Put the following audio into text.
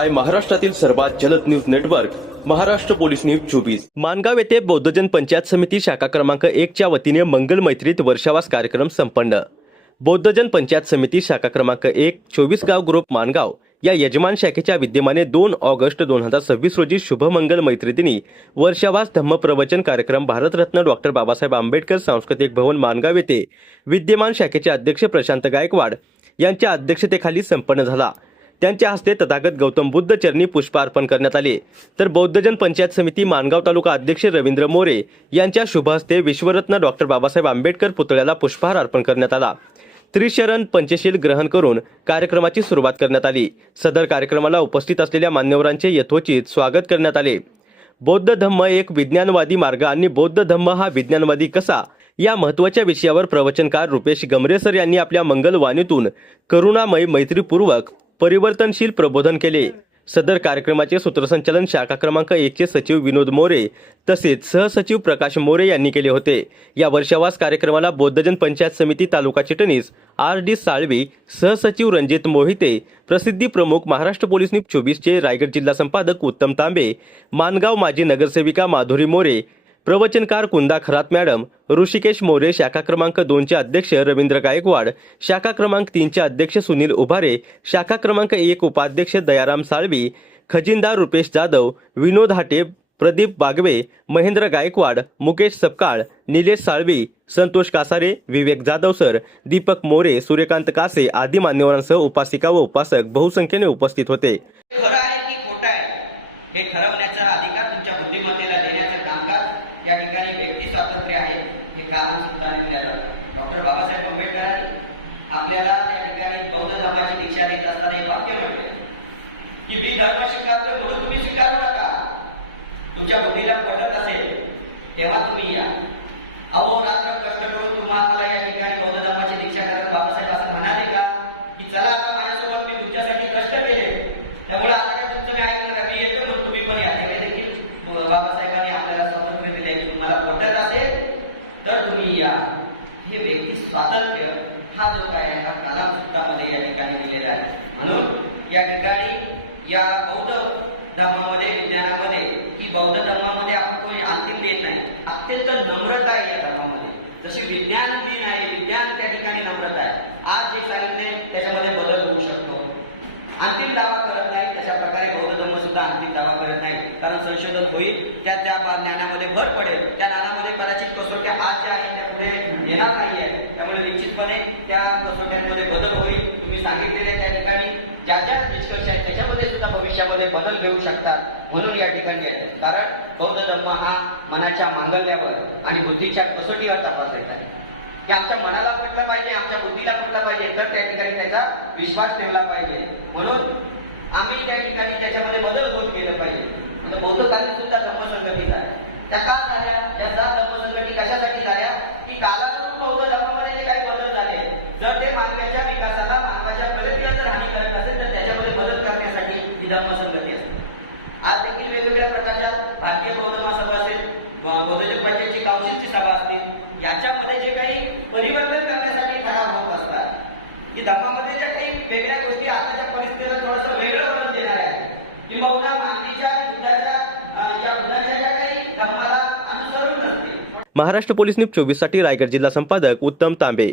पाहताय महाराष्ट्रातील सर्वात जलद news network Maharashtra police news 24। Mangaon येथे बौद्धजन पंचायत समिती शाखा क्रमांक 1 च्या वतीने मंगल मैत्रीत वर्षावास कार्यक्रम संपन्न। बौद्धजन पंचायत समिती शाखा क्रमांक 1 24 गाव ग्रुप माणगाव या यजमान शाखेच्या विद्यमाने 2 ऑगस्ट 2026 रोजी शुभमंगल मैत्री दिनी वर्षावास धम्म प्रवचन कार्यक्रम भारतरत्न डॉक्टर बाबासाहेब आंबेडकर सांस्कृतिक भवन माणगाव येथे विद्यमान शाखेचे अध्यक्ष प्रशांत गायकवाड यांच्या अध्यक्षतेखाली संपन्न झाला। त्यांच्या हस्ते तथागत गौतम बुद्ध चरणी पुष्प अर्पण करण्यात आले। तर बौद्धजन पंचायत समिती माणगाव तालुका अध्यक्ष रवींद्र मोरे यांच्या शुभ हस्ते विश्वरत्न डॉक्टर बाबासाहेब आंबेडकर पुतळ्याला पुष्पहार अर्पन करण्यात आला। त्रिशरण पंचशील ग्रहण करून कार्यक्रमाची सुरुवात करण्यात आली। सदर कार्यक्रमाला उपस्थित असलेल्या मान्यवरांचे यथोचित स्वागत करण्यात आले। बौद्ध धम्म एक विज्ञानवादी मार्ग आणि बौद्ध धम्म हा विज्ञानवादी कसा या महत्त्वाच्या विषयावर प्रवचनकार रुपेश गमरेसर यांनी आपल्या मंगलवाणीतून करुणामय मैत्रीपूर्वक परिवर्तनशील प्रबोधन केले। सदर कार्यक्रमाचे सूत्रसंचालन शाखा क्रमांक 1 चे सचिव विनोद मोरे तसेच सहसचिव प्रकाश मोरे यांनी केले होते। या वर्षावास कार्यक्रमाला बौद्धजन पंचायत समिती तालुका चिटणीस RD साळवी, सहसचिव रणजित मोहिते, प्रसिद्धी प्रमुख महाराष्ट्र पोलीस न्यूज 24 चे रायगड जिल्हा संपादक उत्तम तांबे, माणगाव माजी नगरसेविका माधुरी मोरे, प्रवचनकार कुंदा खरात मॅडम, ऋषिकेश मोरे, शाखा क्रमांक 2 चे अध्यक्ष रवींद्र गायकवाड, शाखा क्रमांक 3 चे अध्यक्ष सुनील उभारे, शाखा क्रमांक 1 उपाध्यक्ष दयाराम साळवी, खजिनदार रुपेश जाधव, विनोद हाटे, प्रदीप बागवे, महेंद्र गायकवाड, मुकेश सपकाळ, निलेश साळवी, संतोष कासारे, विवेक जाधव सर, दीपक मोरे, सूर्यकांत कासे आदी मान्यवरांसह उपासिका व उपासक बहुसंख्येने उपस्थित होते। खरं आहे की खोटं आहे हे ठरवण्याचा अधिकार तुमच्या बुद्धिमत्तेला देण्याचं कामकाज या ठिकाणी व्यक्ती स्वातंत्र्य आहे हे कारण सुद्धा दिलं। डॉक्टर बाबासाहेब आंबेडकरांनी आपल्याला त्या ठिकाणी बौद्ध धर्माची दीक्षा देत असताना हे वाक्य म्हटले की मी धर्म स्वीकारतो म्हणून तुम्ही स्वीकारू नका, तुमच्या बुद्धीला पटत असेल तेव्हा तुम्ही या। अहोरात्र कष्ट करून तुम्हाला या ठिकाणी बौद्ध धर्माची दीक्षा करत बाबासाहेब असं म्हणाले का की चला आता माझ्यासोबत मी तुमच्यासाठी कष्ट केले त्यामुळे आता काय तुमचं मी ऐकलं का मी येतो म्हणून तुम्ही पण या। ते देखील बाबासाहेबांनी आपल्याला स्वातंत्र्य दिले की तुम्हाला पटत असेल तर तुम्ही या। हे व्यक्ती स्वातंत्र्य हा जो काय आहे हा कालानुसारामध्ये या ठिकाणी दिलेला आहे। म्हणून या ठिकाणी या बौद्ध धर्मामध्ये विज्ञानामध्ये की बौद्ध धर्मामध्ये आपण कोणी अंतिम देत नाही, अत्यंत नम्रता आहे या धर्मामध्ये। जशी विज्ञान दिन आहे, विज्ञान त्या ठिकाणी नम्रता आहे। आज जे सांगितले त्याच्यामध्ये बदल होऊ शकतो, अंतिम दावा करत नाही। तशा प्रकारे बौद्ध धर्म सुद्धा अंतिम दावा करत नाही, कारण संशोधन होईल त्या ज्ञानामध्ये भर पडेल, त्या ज्ञानामध्ये कदाचित कसोट्या आज ज्या आहेत त्या पुढे येणार नाहीये, त्यामुळे निश्चितपणे त्या कसोट्यांमध्ये बदल होईल। तुम्ही सांगितलेले त्या ठिकाणी ज्या ज्या निष्कर्ष आहेत त्याच्यामध्ये सुद्धा भविष्यामध्ये बदल घेऊ शकतात। म्हणून या ठिकाणी कारण बौद्ध धर्म हा मनाच्या मांगल्यावर आणि बुद्धीच्या कसोटीवर तपासायचा आहे की आमच्या मनाला पटलं पाहिजे, आमच्या बुद्धीला पटलं पाहिजे, तर त्या ठिकाणी त्याचा विश्वास ठेवला पाहिजे। म्हणून आम्ही त्या ठिकाणी त्याच्यामध्ये बदल होत गेलं पाहिजे। म्हणजे बौद्धकालीन सुद्धा धर्मसंघटित आहे, त्या का झाल्या, त्या धर्मसंघटी कशासाठी झाल्या की कालानुरूप बौद्ध धर्मामध्ये जे काही बदल झाले, जर ते मानवाच्या विकासाला मानवाच्या प्रगतीला जर हानी करत असेल तर त्याच्यामध्ये बदल करण्यासाठी ही धर्मसंघटी असते। आज देखील वेगवेगळ्या प्रकारच्या भारतीय बौद्ध महासभा असेल, बौद्धजन पंचायतची काउन्सिलची सभा असतील, याच्यामध्ये जे काही परिवर्तन करण्यासाठी ठराव होत असतात की धर्मामध्ये ज्या काही वेगळ्या गोष्टी आताच्या परिस्थितीला थोडंसं वेगळं वळण देणार आहे किंवा मानवीच्या बुद्धाच्या ज्या काही धर्माला अनुसरून नसते। महाराष्ट्र पोलीस न्यूज 24 साठी रायगड जिल्हा संपादक उत्तम तांबे।